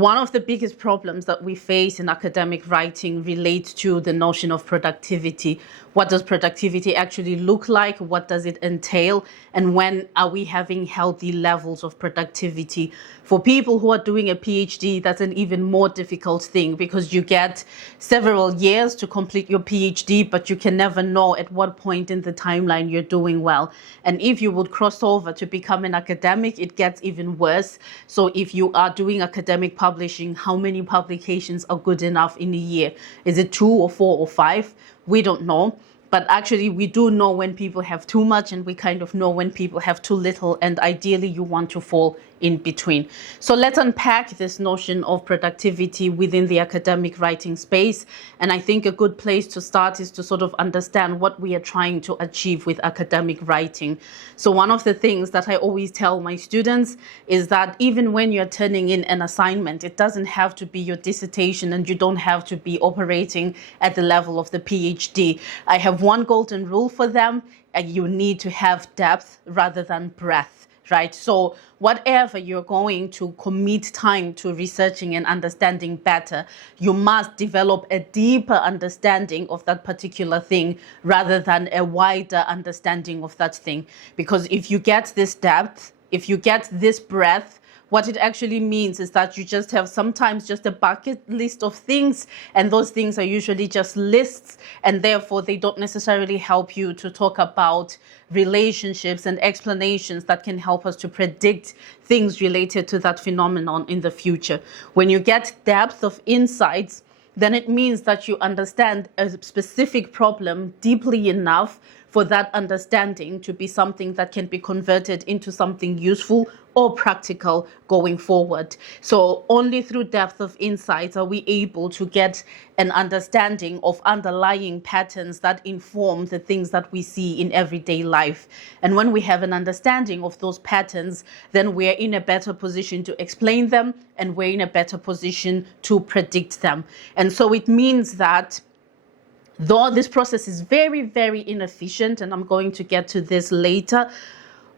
One of the biggest problems that we face in academic writing relates to the notion of productivity. What does productivity actually look like? What does it entail? And when are we having healthy levels of productivity? For people who are doing a PhD, that's an even more difficult thing, because you get several years to complete your PhD, but you can never know at what point in the timeline you're doing well. And if you would cross over to become an academic, it gets even worse. So if you are doing academic publishing, how many publications are good enough in a year? Is it 2 or 4 or 5? We don't know. But actually, we do know when people have too much, and we kind of know when people have too little, and ideally you want to fall in between. So let's unpack this notion of productivity within the academic writing space. And I think a good place to start is to sort of understand what we are trying to achieve with academic writing. So one of the things that I always tell my students is that even when you're turning in an assignment, it doesn't have to be your dissertation, and you don't have to be operating at the level of the PhD. I have one golden rule for them: you need to have depth rather than breadth. Right? So whatever you're going to commit time to researching and understanding better, you must develop a deeper understanding of that particular thing rather than a wider understanding of that thing. Because if you get this depth, if you get this breadth, what it actually means is that you just have sometimes just a bucket list of things, and those things are usually just lists, and therefore they don't necessarily help you to talk about relationships and explanations that can help us to predict things related to that phenomenon in the future. When you get depth of insights, then it means that you understand a specific problem deeply enough for that understanding to be something that can be converted into something useful or practical going forward. So only through depth of insights are we able to get an understanding of underlying patterns that inform the things that we see in everyday life. And when we have an understanding of those patterns, then we're in a better position to explain them, and we're in a better position to predict them. And so it means that though this process is very, very inefficient, and I'm going to get to this later,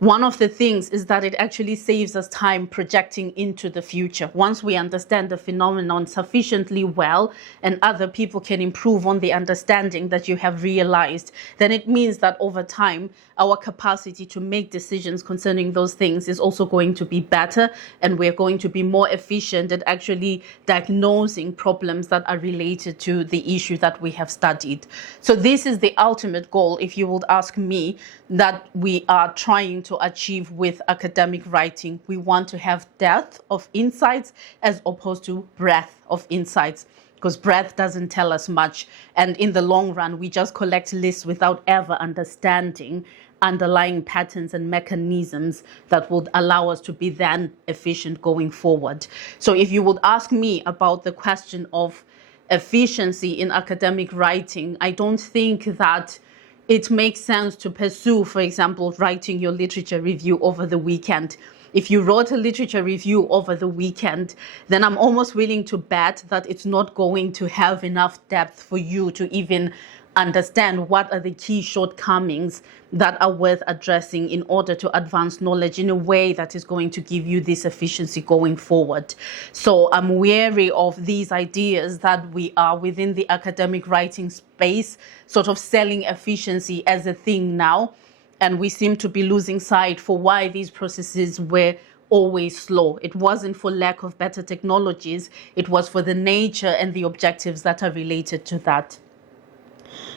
one of the things is that it actually saves us time projecting into the future. Once we understand the phenomenon sufficiently well, and other people can improve on the understanding that you have realized, then it means that over time, our capacity to make decisions concerning those things is also going to be better, and we're going to be more efficient at actually diagnosing problems that are related to the issue that we have studied. So this is the ultimate goal, if you would ask me, that we are trying to achieve with academic writing. We want to have depth of insights as opposed to breadth of insights, because breadth doesn't tell us much. And in the long run, we just collect lists without ever understanding underlying patterns and mechanisms that would allow us to be then efficient going forward. So if you would ask me about the question of efficiency in academic writing, I don't think that it makes sense to pursue, for example, writing your literature review over the weekend. If you wrote a literature review over the weekend, then I'm almost willing to bet that it's not going to have enough depth for you to even understand what are the key shortcomings that are worth addressing in order to advance knowledge in a way that is going to give you this efficiency going forward. So I'm wary of these ideas that we are within the academic writing space sort of selling efficiency as a thing now, and we seem to be losing sight for why these processes were always slow. It wasn't for lack of better technologies, it was for the nature and the objectives that are related to that.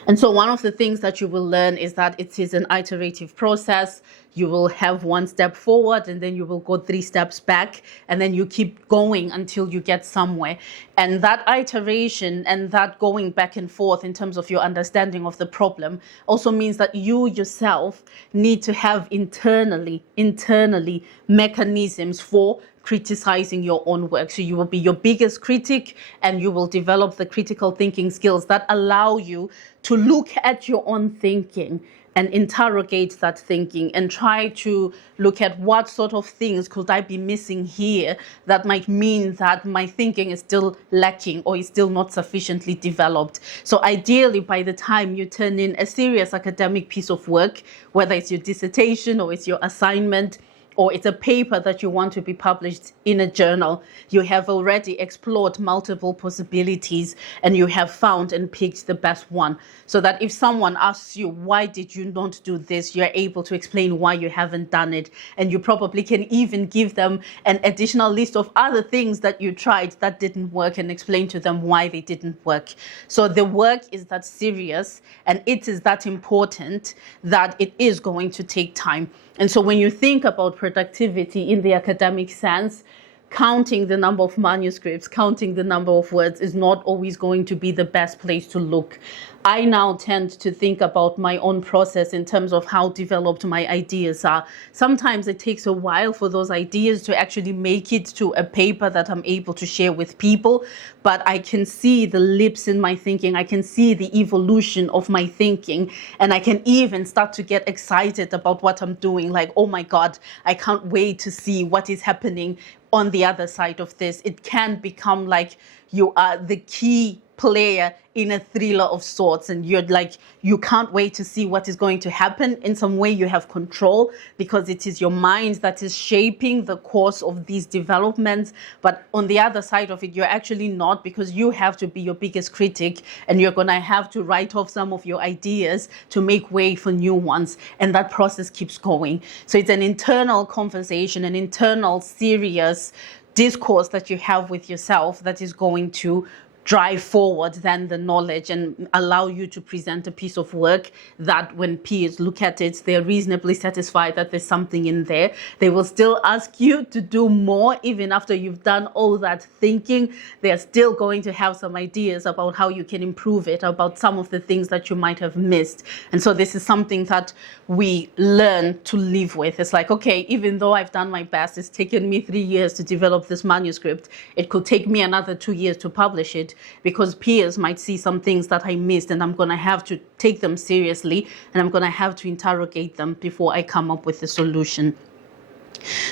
And so one of the things that you will learn is that it is an iterative process. You will have one step forward, and then you will go 3 steps back, and then you keep going until you get somewhere. And that iteration and that going back and forth in terms of your understanding of the problem also means that you yourself need to have internally mechanisms for criticizing your own work. So you will be your biggest critic, and you will develop the critical thinking skills that allow you to look at your own thinking and interrogate that thinking and try to look at what sort of things could I be missing here that might mean that my thinking is still lacking or is still not sufficiently developed. So ideally, by the time you turn in a serious academic piece of work, whether it's your dissertation or it's your assignment, or it's a paper that you want to be published in a journal, you have already explored multiple possibilities and you have found and picked the best one. So that if someone asks you, why did you not do this, you're able to explain why you haven't done it. And you probably can even give them an additional list of other things that you tried that didn't work and explain to them why they didn't work. So the work is that serious and it is that important that it is going to take time. And so when you think about productivity in the academic sense, counting the number of manuscripts, counting the number of words is not always going to be the best place to look. I now tend to think about my own process in terms of how developed my ideas are. Sometimes it takes a while for those ideas to actually make it to a paper that I'm able to share with people, but I can see the leaps in my thinking. I can see the evolution of my thinking, and I can even start to get excited about what I'm doing. Like, oh my God, I can't wait to see what is happening on the other side of this. It can become like you are the key player in a thriller of sorts, and you're like, you can't wait to see what is going to happen. In some way you have control because it is your mind that is shaping the course of these developments, but on the other side of it you're actually not, because you have to be your biggest critic and you're going to have to write off some of your ideas to make way for new ones, and that process keeps going. So it's an internal conversation, an internal serious discourse that you have with yourself that is going to drive forward then the knowledge and allow you to present a piece of work that when peers look at it, they're reasonably satisfied that there's something in there. They will still ask you to do more even after you've done all that thinking. They're still going to have some ideas about how you can improve it, about some of the things that you might have missed. And so this is something that we learn to live with. It's like, okay, even though I've done my best, it's taken me 3 years to develop this manuscript, it could take me another 2 years to publish it, because peers might see some things that I missed, and I'm going to have to take them seriously and I'm going to have to interrogate them before I come up with a solution.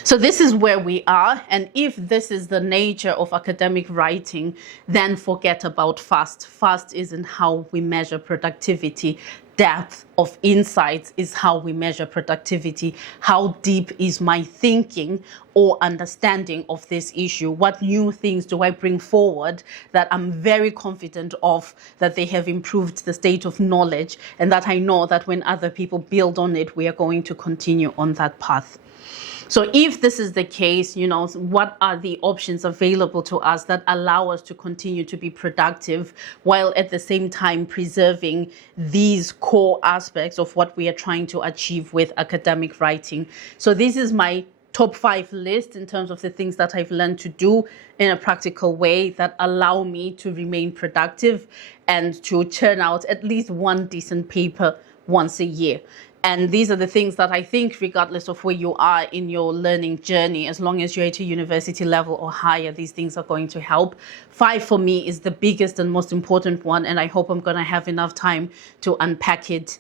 So this is where we are, and if this is the nature of academic writing, then forget about fast. Fast isn't how we measure productivity. Depth of insights is how we measure productivity. How deep is my thinking or understanding of this issue? What new things do I bring forward that I'm very confident of, that they have improved the state of knowledge, and that I know that when other people build on it, we are going to continue on that path. So if this is the case, what are the options available to us that allow us to continue to be productive while at the same time preserving these core aspects of what we are trying to achieve with academic writing? So this is my top 5 list in terms of the things that I've learned to do in a practical way that allow me to remain productive and to churn out at least one decent paper once a year. And these are the things that I think, regardless of where you are in your learning journey, as long as you're at a university level or higher, these things are going to help. 5 for me is the biggest and most important one, and I hope I'm going to have enough time to unpack it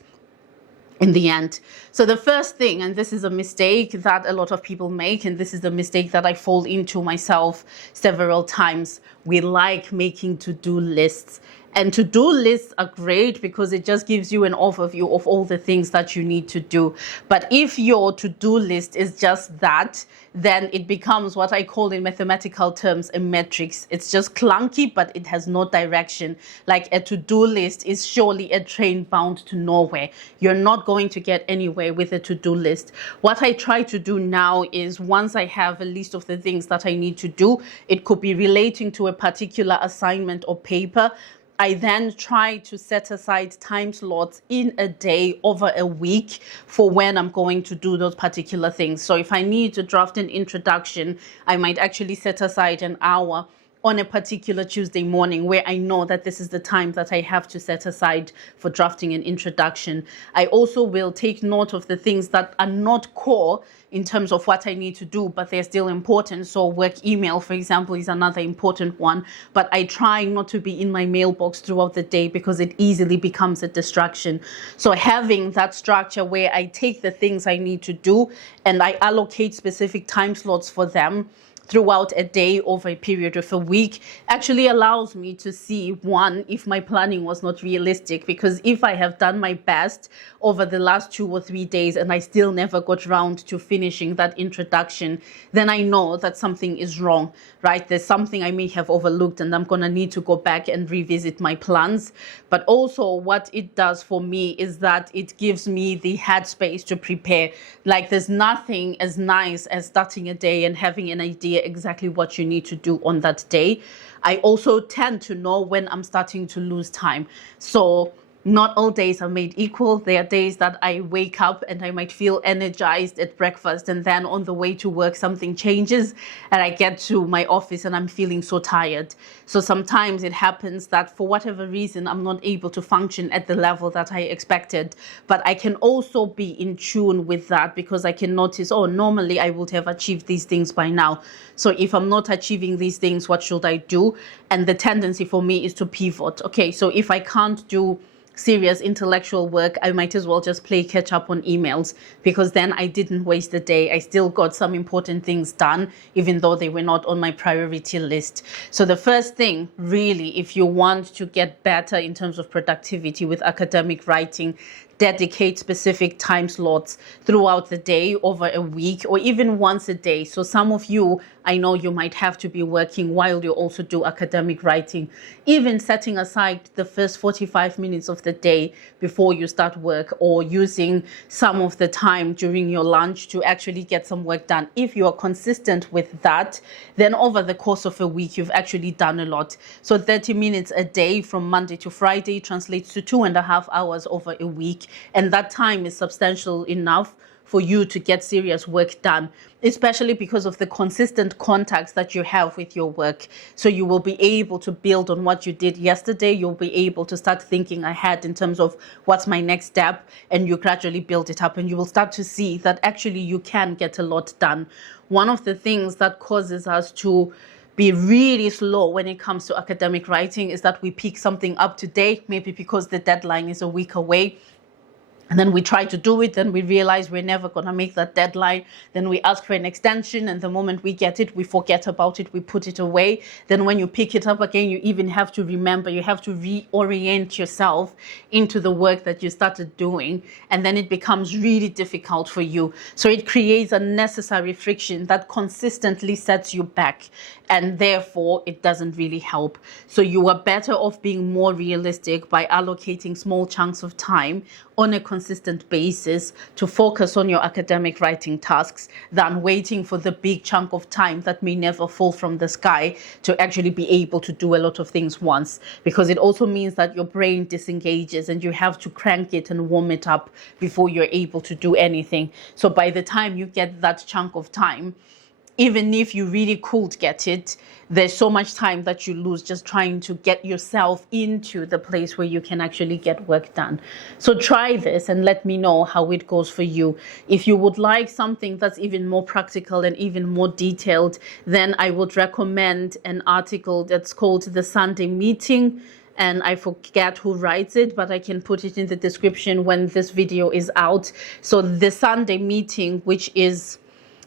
in the end. So the first thing, and this is a mistake that a lot of people make, and this is the mistake that I fall into myself several times, we like making to-do lists. And to-do lists are great because it just gives you an overview of all the things that you need to do. But if your to-do list is just that, then it becomes what I call in mathematical terms a matrix. It's just clunky, but it has no direction. Like a to-do list is surely a train bound to nowhere. You're not going to get anywhere with a to-do list. What I try to do now is, once I have a list of the things that I need to do, it could be relating to a particular assignment or paper, I then try to set aside time slots in a day over a week for when I'm going to do those particular things. So if I need to draft an introduction, I might actually set aside an hour on a particular Tuesday morning where I know that this is the time that I have to set aside for drafting an introduction. I also will take note of the things that are not core in terms of what I need to do, but they're still important. So work email, for example, is another important one, but I try not to be in my mailbox throughout the day because it easily becomes a distraction. So having that structure where I take the things I need to do and I allocate specific time slots for them, throughout a day over a period of a week actually allows me to see, one, if my planning was not realistic, because if I have done my best over the last 2 or 3 days and I still never got round to finishing that introduction, then I know that something is wrong, right? There's something I may have overlooked and I'm going to need to go back and revisit my plans. But also what it does for me is that it gives me the headspace to prepare. Like, there's nothing as nice as starting a day and having an idea exactly what you need to do on that day. I also tend to know when I'm starting to lose time. So not all days are made equal. There are days that I wake up and I might feel energized at breakfast, and then on the way to work something changes and I get to my office and I'm feeling so tired. So sometimes it happens that for whatever reason I'm not able to function at the level that I expected. But I can also be in tune with that, because I can notice, oh, normally I would have achieved these things by now. So if I'm not achieving these things, what should I do? And the tendency for me is to pivot. Okay, so if I can't do serious intellectual work, I might as well just play catch up on emails, because then I didn't waste the day. I still got some important things done, even though they were not on my priority list. So the first thing, really, if you want to get better in terms of productivity with academic writing, dedicate specific time slots throughout the day, over a week, or even once a day. So some of you, I know you might have to be working while you also do academic writing. Even setting aside the first 45 minutes of the day before you start work, or using some of the time during your lunch to actually get some work done. If you are consistent with that, then over the course of a week, you've actually done a lot. So 30 minutes a day from Monday to Friday translates to 2.5 hours over a week. And that time is substantial enough for you to get serious work done, especially because of the consistent contacts that you have with your work. So you will be able to build on what you did yesterday. You'll be able to start thinking ahead in terms of what's my next step, and you gradually build it up, and you will start to see that actually you can get a lot done. One of the things that causes us to be really slow when it comes to academic writing is that we pick something up today, maybe because the deadline is a week away. And then we try to do it, then we realize we're never going to make that deadline. Then we ask for an extension, and the moment we get it, we forget about it, we put it away. Then when you pick it up again, you even have to remember, you have to reorient yourself into the work that you started doing. And then it becomes really difficult for you. So it creates unnecessary friction that consistently sets you back. And therefore, it doesn't really help. So you are better off being more realistic by allocating small chunks of time on a consistent basis to focus on your academic writing tasks, than waiting for the big chunk of time that may never fall from the sky to actually be able to do a lot of things once. Because it also means that your brain disengages and you have to crank it and warm it up before you're able to do anything. So by the time you get that chunk of time, even if you really could get it, there's so much time that you lose just trying to get yourself into the place where you can actually get work done. So try this and let me know how it goes for you. If you would like something that's even more practical and even more detailed, then I would recommend an article that's called The Sunday Meeting. And I forget who writes it, but I can put it in the description when this video is out. So The Sunday Meeting, which is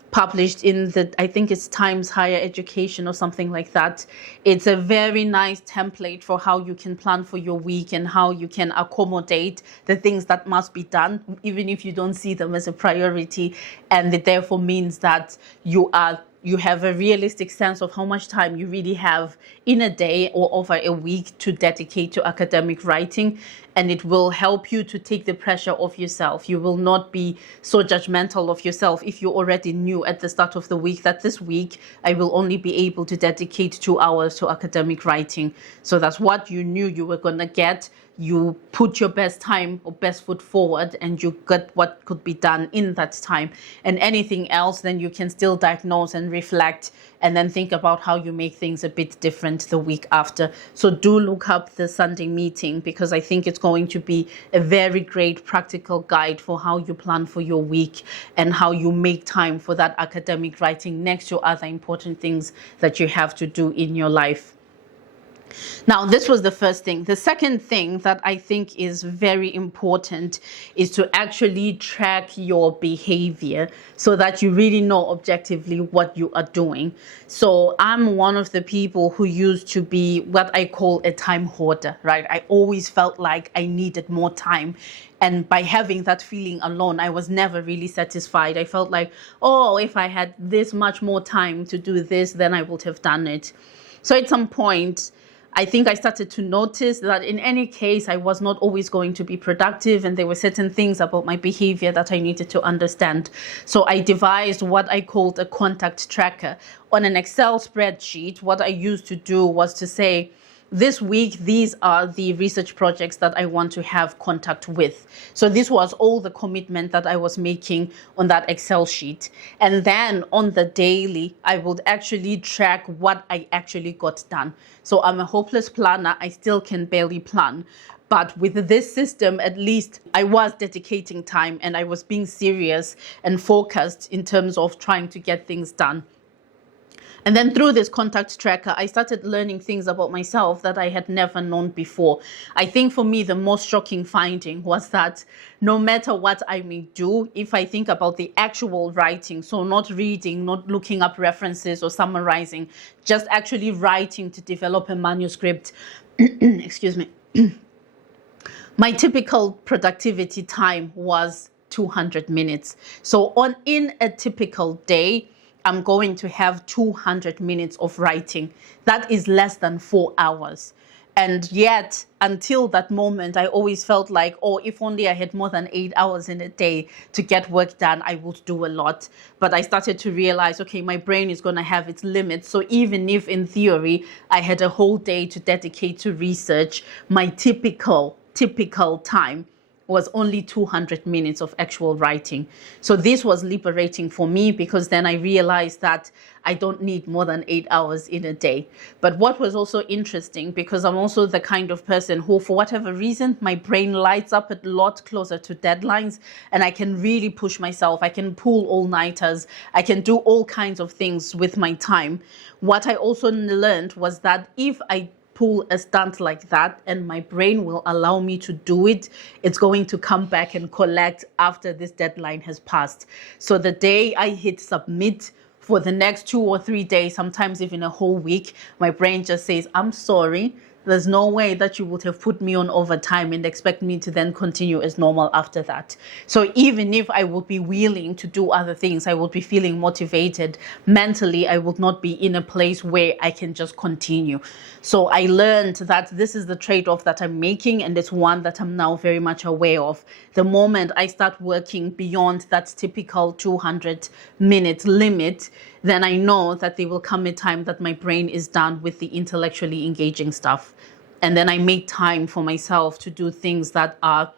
published in the, I think it's Times Higher Education or something like that. It's a very nice template for how you can plan for your week and how you can accommodate the things that must be done, even if you don't see them as a priority. And it therefore means that you have a realistic sense of how much time you really have in a day or over a week to dedicate to academic writing. And it will help you to take the pressure off yourself. You will not be so judgmental of yourself if you already knew at the start of the week that this week I will only be able to dedicate 2 hours to academic writing. So that's what you knew you were going to get. You put your best time or best foot forward, and you got what could be done in that time. And anything else, then you can still diagnose and reflect, and then think about how you make things a bit different the week after. So do look up The Sunday Meeting, because I think it's going to be a very great practical guide for how you plan for your week and how you make time for that academic writing next to other important things that you have to do in your life. Now, this was the first thing. The second thing that I think is very important is to actually track your behavior so that you really know objectively what you are doing. So I'm one of the people who used to be what I call a time hoarder, right? I always felt like I needed more time. And by having that feeling alone, I was never really satisfied. I felt like, oh, if I had this much more time to do this, then I would have done it. So at some point, I think I started to notice that in any case, I was not always going to be productive, and there were certain things about my behavior that I needed to understand. So I devised what I called a contact tracker. On an Excel spreadsheet, what I used to do was to say, this week, these are the research projects that I want to have contact with. So this was all the commitment that I was making on that Excel sheet. And then on the daily, I would actually track what I actually got done. So I'm a hopeless planner. I still can barely plan. But with this system, at least I was dedicating time and I was being serious and focused in terms of trying to get things done. And then through this contact tracker, I started learning things about myself that I had never known before. I think for me, the most shocking finding was that no matter what I may do, if I think about the actual writing, so not reading, not looking up references or summarizing, just actually writing to develop a manuscript, excuse me, my typical productivity time was 200 minutes. So in a typical day, I'm going to have 200 minutes of writing. That is less than 4 hours. And yet, until that moment, I always felt like, oh, if only I had more than 8 hours in a day to get work done, I would do a lot. But I started to realize, okay, my brain is going to have its limits. So even if in theory, I had a whole day to dedicate to research, my typical time was only 200 minutes of actual writing. So this was liberating for me because then I realized that I don't need more than 8 hours in a day. But what was also interesting, because I'm also the kind of person who, for whatever reason, my brain lights up a lot closer to deadlines and I can really push myself. I can pull all-nighters. I can do all kinds of things with my time. What I also learned was that if I pull a stunt like that and my brain will allow me to do it, it's going to come back and collect after this deadline has passed. So the day I hit submit, for the next 2 or 3 days, sometimes even a whole week, my brain just says, I'm sorry. There's no way that you would have put me on overtime and expect me to then continue as normal after that. So even if I would be willing to do other things, I would be feeling motivated. Mentally, I would not be in a place where I can just continue. So I learned that this is the trade-off that I'm making, and it's one that I'm now very much aware of. The moment I start working beyond that typical 200-minute limit, then I know that there will come a time that my brain is done with the intellectually engaging stuff. And then I make time for myself to do things that are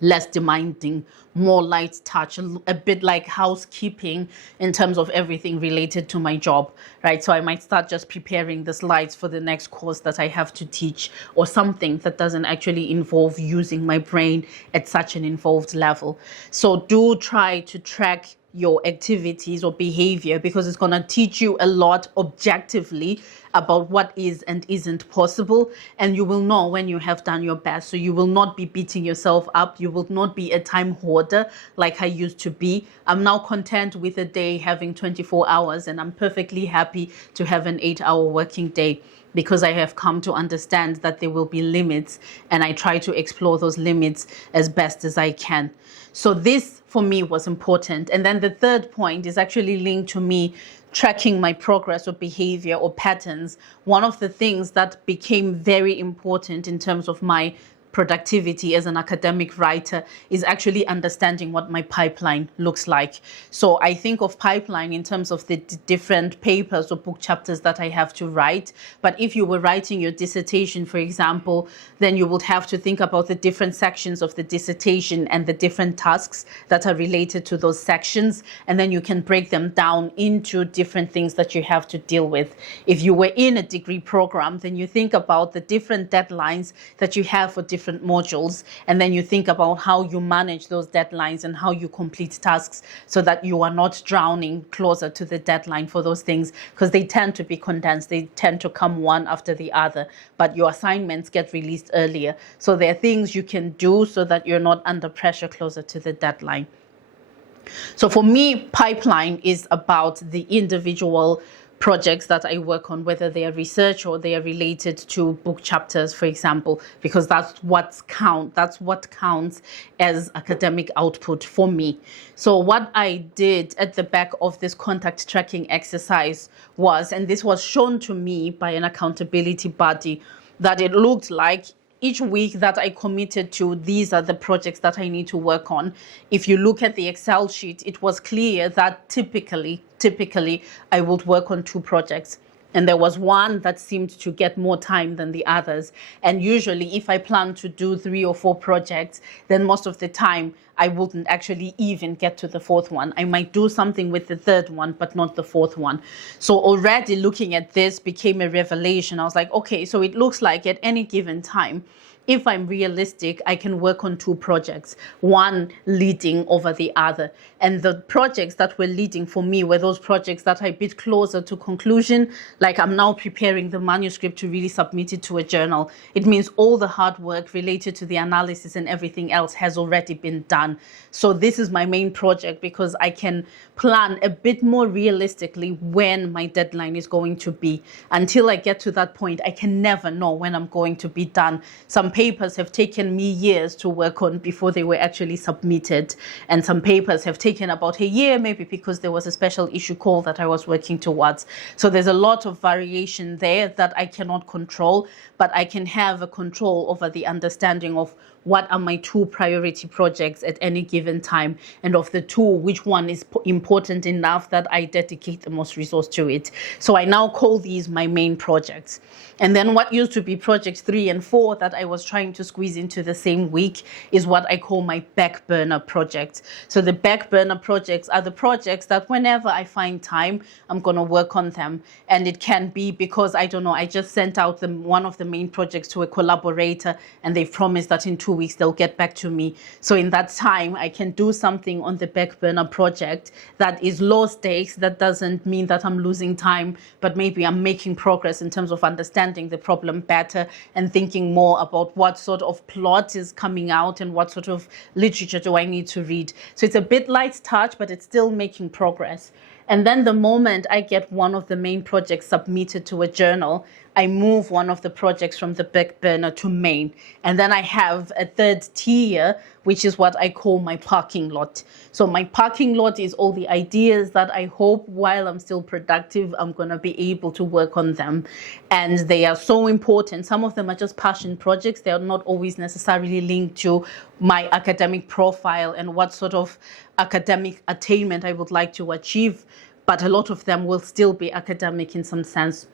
less demanding, more light touch, a bit like housekeeping in terms of everything related to my job, right? So I might start just preparing the slides for the next course that I have to teach, or something that doesn't actually involve using my brain at such an involved level. So do try to track your activities or behavior, because it's going to teach you a lot objectively about what is and isn't possible, and you will know when you have done your best. So you will not be beating yourself up. You will not be a time hoarder like I used to be. I'm now content with a day having 24 hours, and I'm perfectly happy to have an 8-hour working day, because I have come to understand that there will be limits, and I try to explore those limits as best as I can. So this for me was important. And then the third point is actually linked to me tracking my progress or behavior or patterns. One of the things that became very important in terms of my productivity as an academic writer is actually understanding what my pipeline looks like. So I think of pipeline in terms of the different papers or book chapters that I have to write. But if you were writing your dissertation, for example, then you would have to think about the different sections of the dissertation and the different tasks that are related to those sections. And then you can break them down into different things that you have to deal with. If you were in a degree program, then you think about the different deadlines that you have for different different modules, and then you think about how you manage those deadlines and how you complete tasks so that you are not drowning closer to the deadline for those things, because they tend to be condensed. They tend to come one after the other, but your assignments get released earlier. So there are things you can do so that you're not under pressure closer to the deadline. So for me, pipeline is about the individual projects that I work on, whether they are research or they are related to book chapters, for example, because that's what counts as academic output for me. So what I did at the back of this contact tracking exercise was, and this was shown to me by an accountability body, that it looked like each week that I committed to, these are the projects that I need to work on. If you look at the Excel sheet, it was clear that typically I would work on 2 projects. And there was one that seemed to get more time than the others. And usually if I plan to do 3 or 4 projects, then most of the time I wouldn't actually even get to the 4th one. I might do something with the 3rd one, but not the 4th one. So already looking at this became a revelation. I was like, okay, so it looks like at any given time, if I'm realistic, I can work on 2 projects, one leading over the other. And the projects that were leading for me were those projects that are a bit closer to conclusion. Like I'm now preparing the manuscript to really submit it to a journal. It means all the hard work related to the analysis and everything else has already been done. So this is my main project because I can plan a bit more realistically when my deadline is going to be. Until I get to that point, I can never know when I'm going to be done. Some papers have taken me years to work on before they were actually submitted. And some papers have taken about a year, maybe because there was a special issue call that I was working towards. So there's a lot of variation there that I cannot control, but I can have a control over the understanding of what are my 2 priority projects at any given time, and of the 2, which one is important enough that I dedicate the most resource to it. So I now call these my main projects. And then what used to be projects 3 and 4 that I was trying to squeeze into the same week is what I call my back burner projects. So the back burner projects are the projects that whenever I find time, I'm going to work on them. And it can be because, I don't know, I just sent out one of the main projects to a collaborator and they've promised that in 2 weeks they'll get back to me. So in that time, I can do something on the back burner project that is low stakes. That doesn't mean that I'm losing time, but maybe I'm making progress in terms of understanding the problem better and thinking more about what sort of plot is coming out and what sort of literature do I need to read. So it's a bit light touch, but it's still making progress. And then the moment I get one of the main projects submitted to a journal, I move one of the projects from the back burner to main. And then I have a 3rd tier, which is what I call my parking lot. So my parking lot is all the ideas that I hope while I'm still productive, I'm going to be able to work on them. And they are so important. Some of them are just passion projects. They are not always necessarily linked to my academic profile and what sort of academic attainment I would like to achieve. But a lot of them will still be academic in some sense.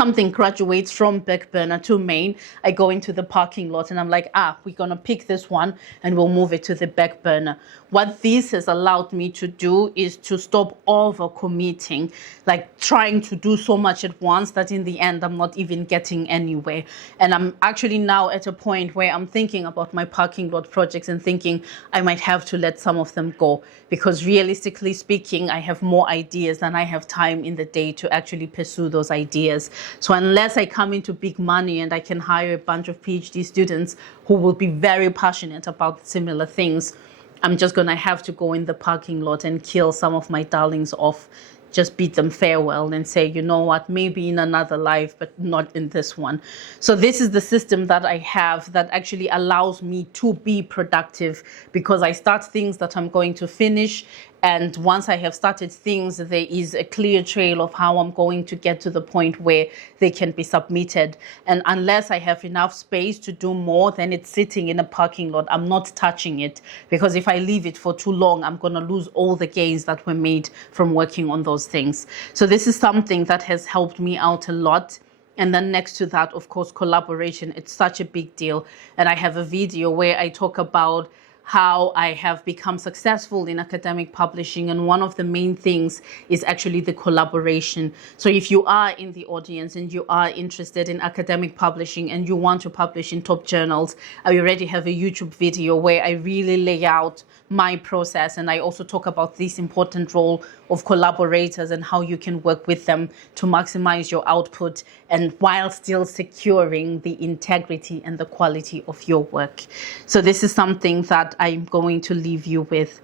Something graduates from back burner to main, I go into the parking lot and I'm like, we're going to pick this one and we'll move it to the back burner. What this has allowed me to do is to stop over committing, like trying to do so much at once that in the end I'm not even getting anywhere. And I'm actually now at a point where I'm thinking about my parking lot projects and thinking I might have to let some of them go, because realistically speaking, I have more ideas than I have time in the day to actually pursue those ideas. So unless I come into big money and I can hire a bunch of PhD students who will be very passionate about similar things, I'm just going to have to go in the parking lot and kill some of my darlings off, just bid them farewell and say, you know what, maybe in another life, but not in this one. So this is the system that I have that actually allows me to be productive, because I start things that I'm going to finish. And once I have started things, there is a clear trail of how I'm going to get to the point where they can be submitted. And unless I have enough space to do more, then it's sitting in a parking lot. I'm not touching it, because if I leave it for too long, I'm going to lose all the gains that were made from working on those things. So this is something that has helped me out a lot. And then next to that, of course, collaboration. It's such a big deal. And I have a video where I talk about how I have become successful in academic publishing. And one of the main things is actually the collaboration. So if you are in the audience and you are interested in academic publishing and you want to publish in top journals, I already have a YouTube video where I really lay out my process, and I also talk about this important role of collaborators and how you can work with them to maximize your output and while still securing the integrity and the quality of your work. So this is something that I'm going to leave you with.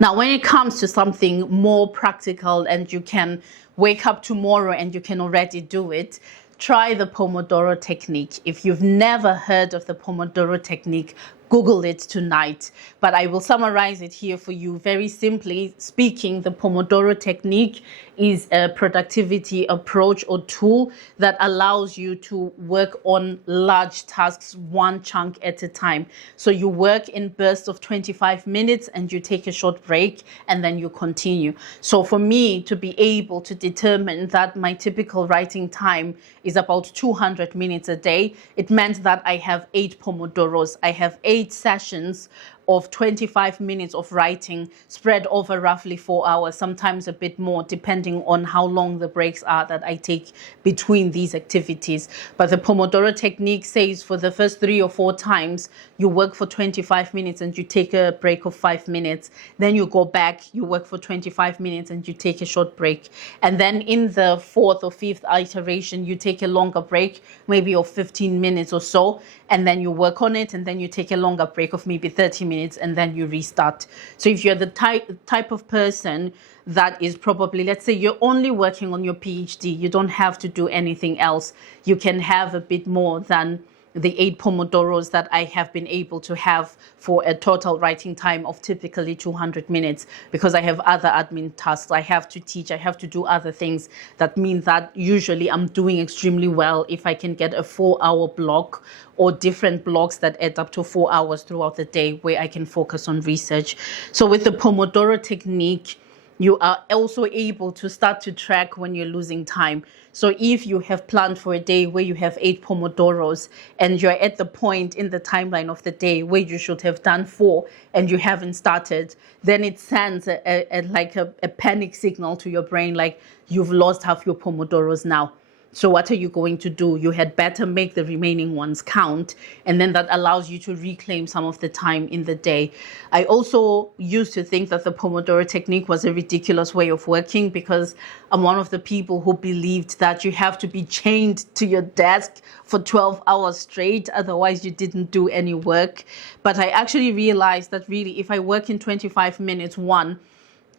Now, when it comes to something more practical and you can wake up tomorrow and you can already do it, try the Pomodoro technique. If you've never heard of the Pomodoro technique, Google it tonight, but I will summarize it here for you. Very simply speaking, the Pomodoro technique is a productivity approach or tool that allows you to work on large tasks, one chunk at a time. So you work in bursts of 25 minutes and you take a short break and then you continue. So for me to be able to determine that my typical writing time is about 200 minutes a day, it meant that I have 8 Pomodoros. I have 8 sessions of 25 minutes of writing spread over roughly 4 hours, sometimes a bit more, depending on how long the breaks are that I take between these activities. But the Pomodoro technique says for the first 3 or 4 times, you work for 25 minutes and you take a break of 5 minutes. Then you go back, you work for 25 minutes and you take a short break. And then in the 4th or 5th iteration, you take a longer break, maybe of 15 minutes or so, and then you work on it, and then you take a longer break of maybe 30 minutes, and then you restart. So if you're the type of person that is probably, let's say you're only working on your PhD, you don't have to do anything else, you can have a bit more than the 8 Pomodoros that I have been able to have for a total writing time of typically 200 minutes, because I have other admin tasks. I have to teach, I have to do other things that mean that usually I'm doing extremely well if I can get a 4-hour block or different blocks that add up to 4 hours throughout the day where I can focus on research. So with the Pomodoro technique, you are also able to start to track when you're losing time. So if you have planned for a day where you have 8 Pomodoros and you're at the point in the timeline of the day where you should have done 4 and you haven't started, then it sends a panic signal to your brain, like you've lost half your Pomodoros now. So what are you going to do? You had better make the remaining ones count, and then that allows you to reclaim some of the time in the day. I also used to think that the Pomodoro technique was a ridiculous way of working, because I'm one of the people who believed that you have to be chained to your desk for 12 hours straight, otherwise you didn't do any work. But I actually realized that really if I work in 25 minutes,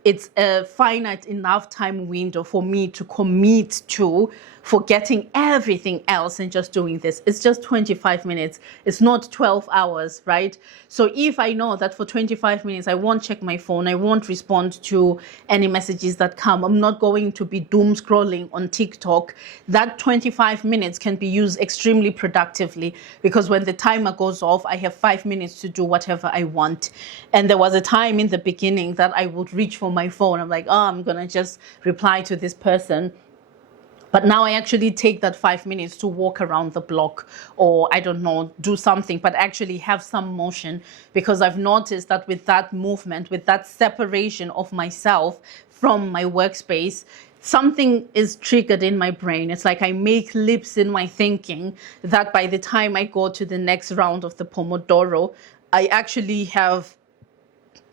it's a finite enough time window for me to commit to forgetting everything else and just doing this. It's just 25 minutes. It's not 12 hours, right? So if I know that for 25 minutes, I won't check my phone, I won't respond to any messages that come, I'm not going to be doom scrolling on TikTok, that 25 minutes can be used extremely productively, because when the timer goes off, I have 5 minutes to do whatever I want. And there was a time in the beginning that I would reach for my phone. I'm like, oh, I'm going to just reply to this person. But now I actually take that 5 minutes to walk around the block, or I don't know, do something, but actually have some motion, because I've noticed that with that movement, with that separation of myself from my workspace, something is triggered in my brain. It's like I make leaps in my thinking that by the time I go to the next round of the Pomodoro,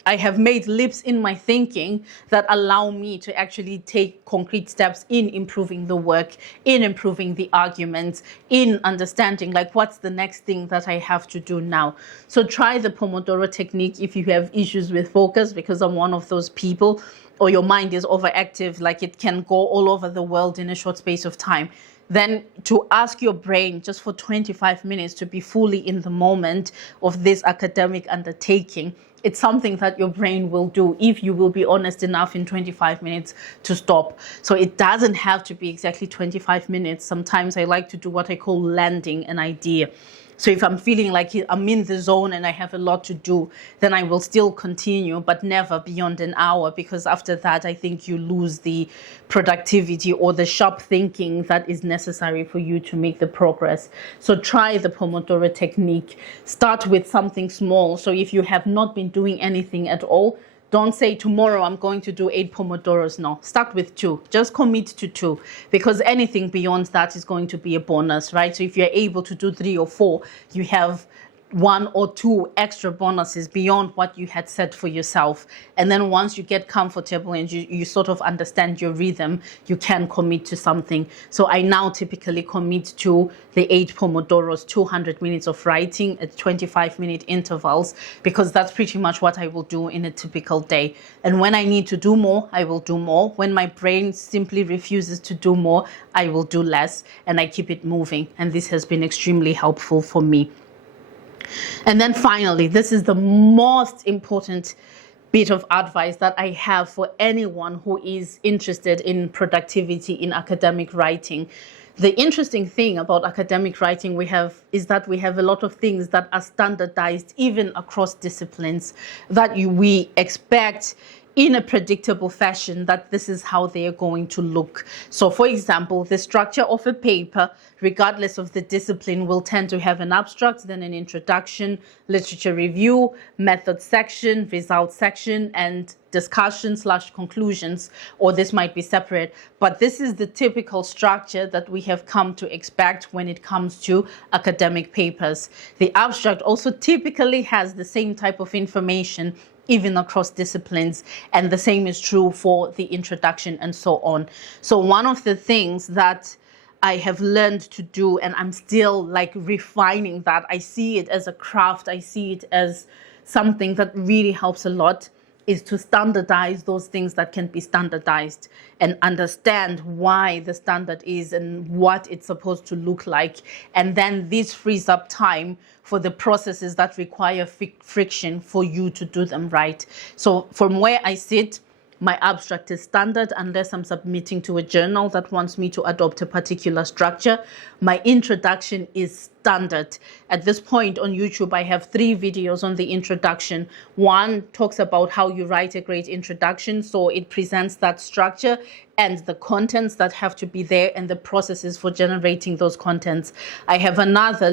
I have made leaps in my thinking that allow me to actually take concrete steps in improving the work, in improving the arguments, in understanding like what's the next thing that I have to do now. So try the Pomodoro technique if you have issues with focus, because I'm one of those people, or your mind is overactive, like it can go all over the world in a short space of time. Then to ask your brain just for 25 minutes to be fully in the moment of this academic undertaking, it's something that your brain will do if you will be honest enough in 25 minutes to stop. So it doesn't have to be exactly 25 minutes. Sometimes I like to do what I call landing an idea. So if I'm feeling like I'm in the zone and I have a lot to do, then I will still continue, but never beyond an hour, because after that, I think you lose the productivity or the sharp thinking that is necessary for you to make the progress. So try the Pomodoro technique. Start with something small. So if you have not been doing anything at all, don't say tomorrow I'm going to do 8 Pomodoros. No, start with 2. Just commit to 2, because anything beyond that is going to be a bonus, right? So if you're able to do 3 or 4, you have 1 or 2 extra bonuses beyond what you had set for yourself. And then once you get comfortable and you sort of understand your rhythm, you can commit to something. So I now typically commit to the 8 Pomodoros, 200 minutes of writing at 25-minute intervals, because that's pretty much what I will do in a typical day. And when I need to do more, I will do more. When my brain simply refuses to do more, I will do less, and I keep it moving. And this has been extremely helpful for me. And then finally, this is the most important bit of advice that I have for anyone who is interested in productivity in academic writing. The interesting thing about academic writing is that we have a lot of things that are standardized even across disciplines, that we expect in a predictable fashion that this is how they are going to look. So for example, the structure of a paper, regardless of the discipline, will tend to have an abstract, then an introduction, literature review, method section, results section, and discussion/conclusions, or this might be separate. But this is the typical structure that we have come to expect when it comes to academic papers. The abstract also typically has the same type of information even across disciplines, and the same is true for the introduction and so on. So one of the things that I have learned to do, and I'm still like refining that, I see it as a craft, I see it as something that really helps a lot, is to standardize those things that can be standardized and understand why the standard is and what it's supposed to look like. And then this frees up time for the processes that require friction for you to do them right. So from where I sit, my abstract is standard unless I'm submitting to a journal that wants me to adopt a particular structure. My introduction is standard. At this point on YouTube, I have 3 videos on the introduction. One talks about how you write a great introduction. So it presents that structure and the contents that have to be there and the processes for generating those contents. I have another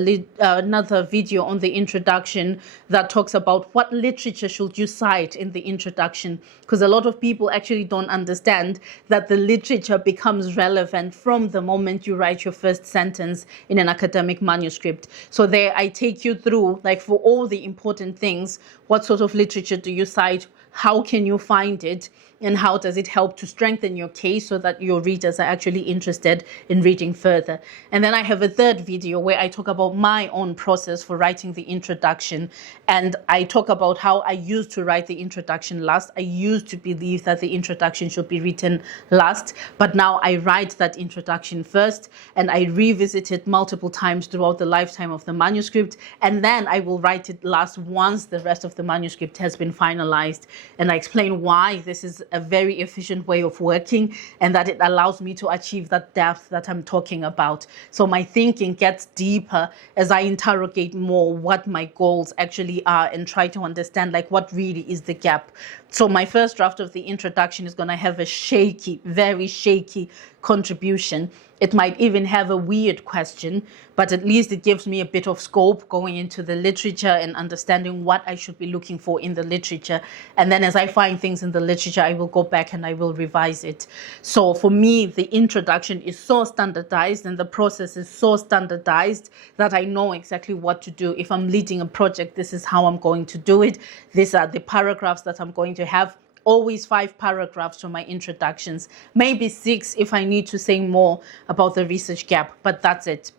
video on the introduction that talks about what literature should you cite in the introduction, because a lot of people actually don't understand that the literature becomes relevant from the moment you write your first sentence in an academic manuscript. So there I take you through, like, for all the important things, what sort of literature do you cite, how can you find it, and how does it help to strengthen your case so that your readers are actually interested in reading further. And then I have a third video where I talk about my own process for writing the introduction. And I talk about how I used to write the introduction last. I used to believe that the introduction should be written last, but now I write that introduction first, and I revisit it multiple times throughout the lifetime of the manuscript. And then I will write it last once the rest of the manuscript has been finalized. And I explain why this is a very efficient way of working, and that it allows me to achieve that depth that I'm talking about. So my thinking gets deeper as I interrogate more what my goals actually are and try to understand, like, what really is the gap. So my first draft of the introduction is going to have a shaky, very shaky contribution. It might even have a weird question, but at least it gives me a bit of scope going into the literature and understanding what I should be looking for in the literature. And then as I find things in the literature, I will go back and I will revise it. So for me, the introduction is so standardized and the process is so standardized that I know exactly what to do. If I'm leading a project, this is how I'm going to do it. These are the paragraphs that I'm going to have. Always 5 paragraphs for my introductions, maybe 6 if I need to say more about the research gap, but that's it.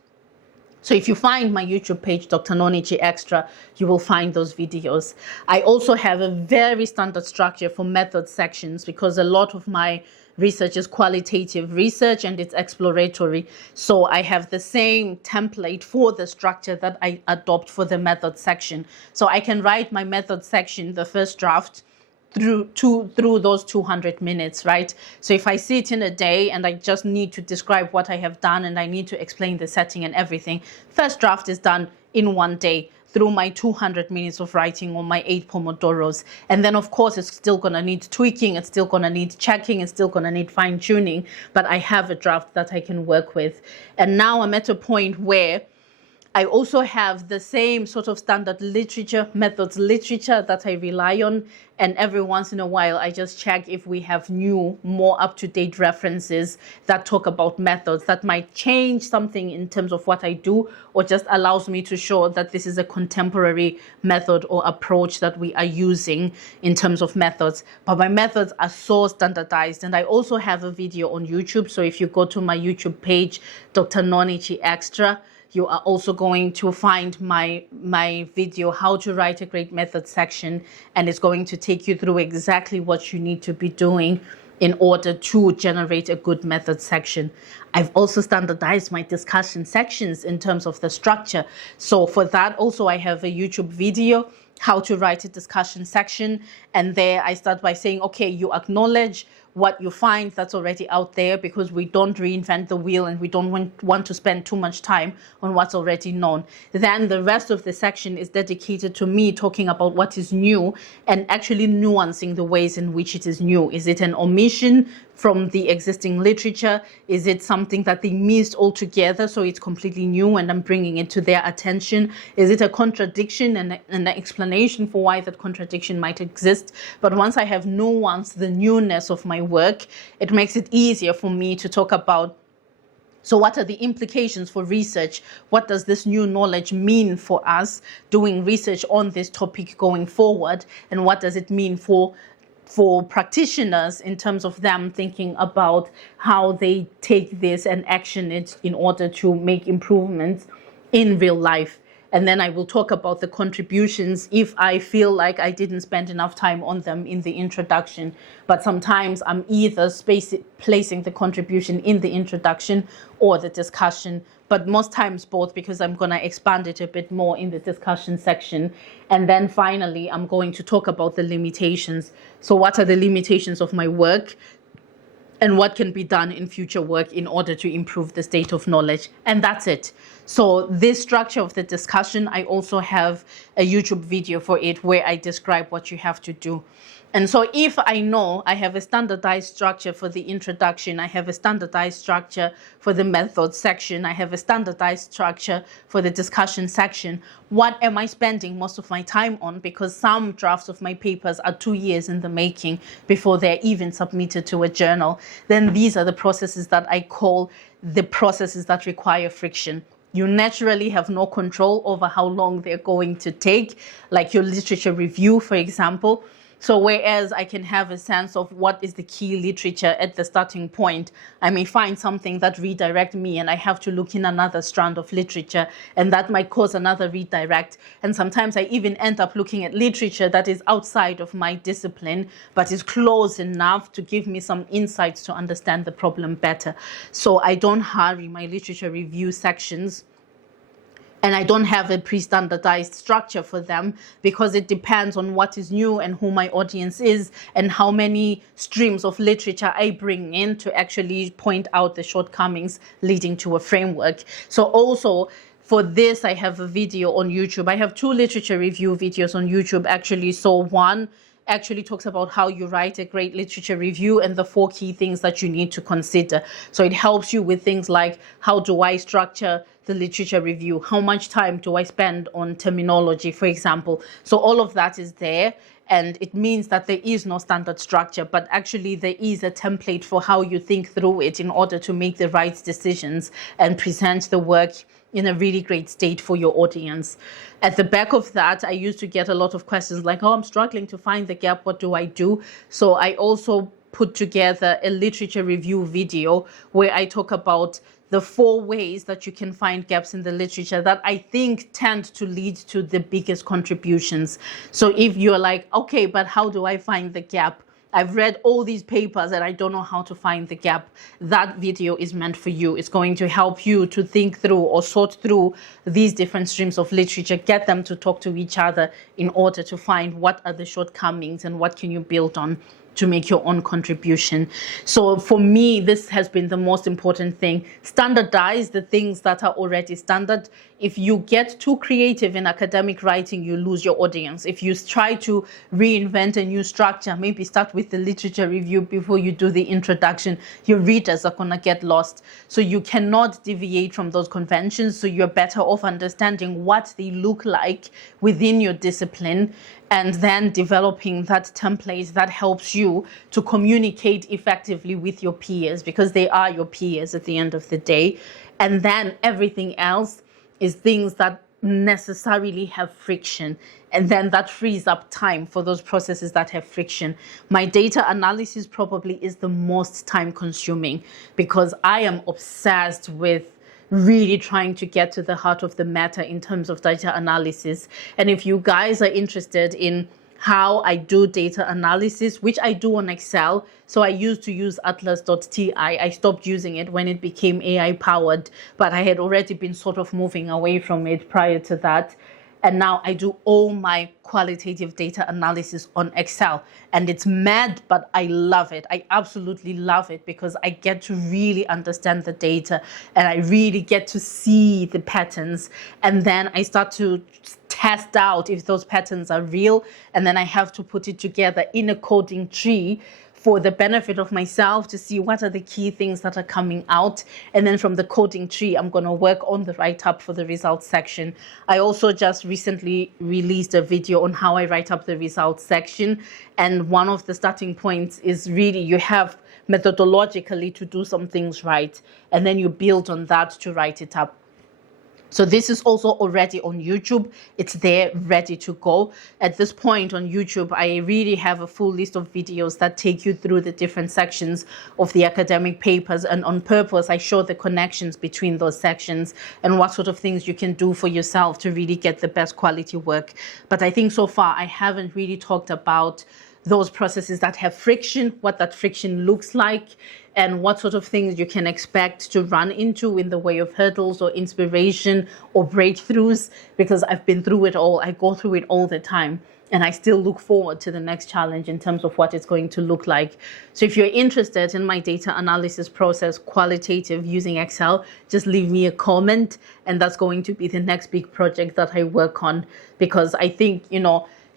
So if you find my YouTube page, Dr. Nonichi Extra, you will find those videos. I also have a very standard structure for method sections, because a lot of my research is qualitative research and it's exploratory. So I have the same template for the structure that I adopt for the method section. So I can write my method section, the first draft, through those 200 minutes, right? So if I sit in a day and I just need to describe what I have done and I need to explain the setting and everything, first draft is done in one day through my 200 minutes of writing on my 8 Pomodoros. And then of course it's still gonna need tweaking, it's still gonna need checking, it's still gonna need fine tuning, but I have a draft that I can work with. And now I'm at a point where I also have the same sort of standard literature, methods literature that I rely on. And every once in a while, I just check if we have new, more up-to-date references that talk about methods that might change something in terms of what I do, or just allows me to show that this is a contemporary method or approach that we are using in terms of methods. But my methods are so standardized. And I also have a video on YouTube. So if you go to my YouTube page, Dr. Nonichi Extra, you are also going to find my video, How to Write a Great Method section, and it's going to take you through exactly what you need to be doing in order to generate a good method section. I've also standardized my discussion sections in terms of the structure. So for that also I have a YouTube video, How to Write a Discussion section, and there I start by saying, okay, you acknowledge what you find that's already out there, because we don't reinvent the wheel and we don't want to spend too much time on what's already known. Then the rest of the section is dedicated to me talking about what is new and actually nuancing the ways in which it is new. Is it an omission from the existing literature? Is it something that they missed altogether, so it's completely new and I'm bringing it to their attention? Is it a contradiction and an explanation for why that contradiction might exist? But once I have nuanced the newness of my work, it makes it easier for me to talk about, so what are the implications for research? What does this new knowledge mean for us doing research on this topic going forward? And what does it mean for practitioners in terms of them thinking about how they take this and action it in order to make improvements in real life? And then I will talk about the contributions if I feel like I didn't spend enough time on them in the introduction. But sometimes I'm either placing the contribution in the introduction or the discussion, but most times both, because I'm going to expand it a bit more in the discussion section. And then finally, I'm going to talk about the limitations. So what are the limitations of my work? And what can be done in future work in order to improve the state of knowledge. And that's it. So this structure of the discussion, I also have a YouTube video for it where I describe what you have to do. And so if I know I have a standardized structure for the introduction, I have a standardized structure for the method section, I have a standardized structure for the discussion section, what am I spending most of my time on? Because some drafts of my papers are 2 years in the making before they're even submitted to a journal. Then these are the processes that I call the processes that require friction. You naturally have no control over how long they're going to take, like your literature review, for example. So whereas I can have a sense of what is the key literature at the starting point, I may find something that redirects me and I have to look in another strand of literature, and that might cause another redirect. And sometimes I even end up looking at literature that is outside of my discipline, but is close enough to give me some insights to understand the problem better. So I don't hurry my literature review sections. And I don't have a pre-standardized structure for them, because it depends on what is new and who my audience is and how many streams of literature I bring in to actually point out the shortcomings leading to a framework. So also for this, I have a video on YouTube. I have 2 literature review videos on YouTube actually. So one actually talks about how you write a great literature review and the 4 key things that you need to consider. So it helps you with things like, how do I structure the literature review? How much time do I spend on terminology, for example? So all of that is there. And it means that there is no standard structure, but actually there is a template for how you think through it in order to make the right decisions and present the work in a really great state for your audience. At the back of that, I used to get a lot of questions like, oh, I'm struggling to find the gap. What do I do? So I also put together a literature review video where I talk about the 4 ways that you can find gaps in the literature that I think tend to lead to the biggest contributions. So if you're like, okay, but how do I find the gap? I've read all these papers and I don't know how to find the gap. That video is meant for you. It's going to help you to think through or sort through these different streams of literature, get them to talk to each other in order to find what are the shortcomings and what can you build on to make your own contribution. So for me, this has been the most important thing. Standardize the things that are already standard. If you get too creative in academic writing, you lose your audience. If you try to reinvent a new structure, maybe start with the literature review before you do the introduction, your readers are gonna get lost. So you cannot deviate from those conventions. So you're better off understanding what they look like within your discipline, and then developing that template that helps you to communicate effectively with your peers, because they are your peers at the end of the day. And then everything else is things that necessarily have friction, and then that frees up time for those processes that have friction. My data analysis probably is the most time consuming, because I am obsessed with really trying to get to the heart of the matter in terms of data analysis. And if you guys are interested in how I do data analysis, which I do on Excel. So I used to use atlas.ti. I stopped using it when it became AI powered, but I had already been sort of moving away from it prior to that. And now I do all my qualitative data analysis on Excel. And it's mad, but I love it. I absolutely love it, because I get to really understand the data and I really get to see the patterns. And then I start to test out if those patterns are real. And then I have to put it together in a coding tree for the benefit of myself, to see what are the key things that are coming out. And then from the coding tree, I'm going to work on the write-up for the results section. I also just recently released a video on how I write up the results section. And one of the starting points is really you have methodologically to do some things right, and then you build on that to write it up. So this is also already on YouTube. It's there, ready to go. At this point on YouTube, I really have a full list of videos that take you through the different sections of the academic papers. And on purpose, I show the connections between those sections and what sort of things you can do for yourself to really get the best quality work. But I think so far, I haven't really talked about those processes that have friction, what that friction looks like, and what sort of things you can expect to run into in the way of hurdles or inspiration or breakthroughs, because I've been through it all. I go through it all the time, and I still look forward to the next challenge in terms of what it's going to look like. So if you're interested in my data analysis process, qualitative, using Excel, just leave me a comment, and that's going to be the next big project that I work on, because I think,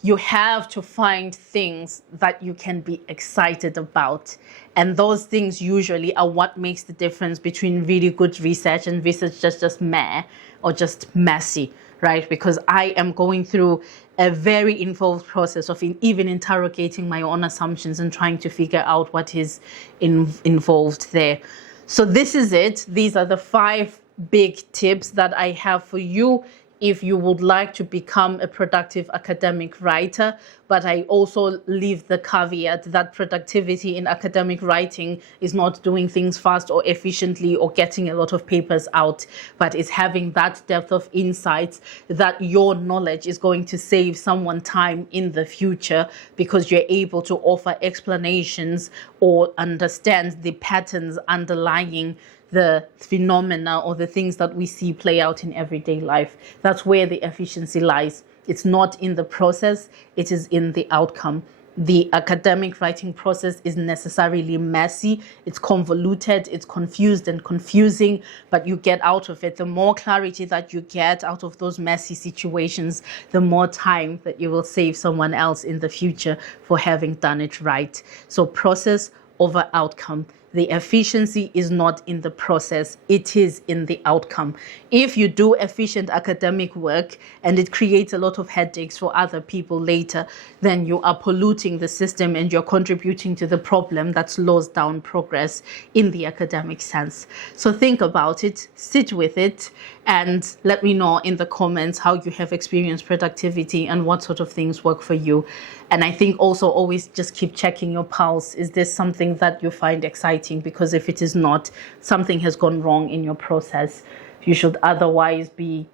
you have to find things that you can be excited about. And those things usually are what makes the difference between really good research and research just meh or just messy, right? Because I am going through a very involved process of even interrogating my own assumptions and trying to figure out what is involved there. So this is it. These are the 5 big tips that I have for you if you would like to become a productive academic writer. But I also leave the caveat that productivity in academic writing is not doing things fast or efficiently or getting a lot of papers out, but it's having that depth of insights that your knowledge is going to save someone time in the future, because you're able to offer explanations or understand the patterns underlying the phenomena or the things that we see play out in everyday life. That's where the efficiency lies. It's not in the process, it is in the outcome. The academic writing process is necessarily messy, it's convoluted, it's confused and confusing, but you get out of it. The more clarity that you get out of those messy situations, the more time that you will save someone else in the future for having done it right. So process over outcome. The efficiency is not in the process, it is in the outcome. If you do efficient academic work and it creates a lot of headaches for other people later, then you are polluting the system and you're contributing to the problem that slows down progress in the academic sense. So think about it, sit with it, and let me know in the comments how you have experienced productivity and what sort of things work for you. And I think also always just keep checking your pulse. Is this something that you find exciting? Because if it is not, something has gone wrong in your process. You should otherwise be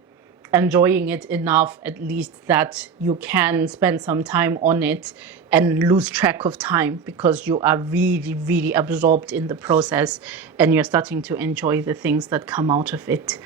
enjoying it enough, at least, that you can spend some time on it and lose track of time because you are really, really absorbed in the process and you're starting to enjoy the things that come out of it.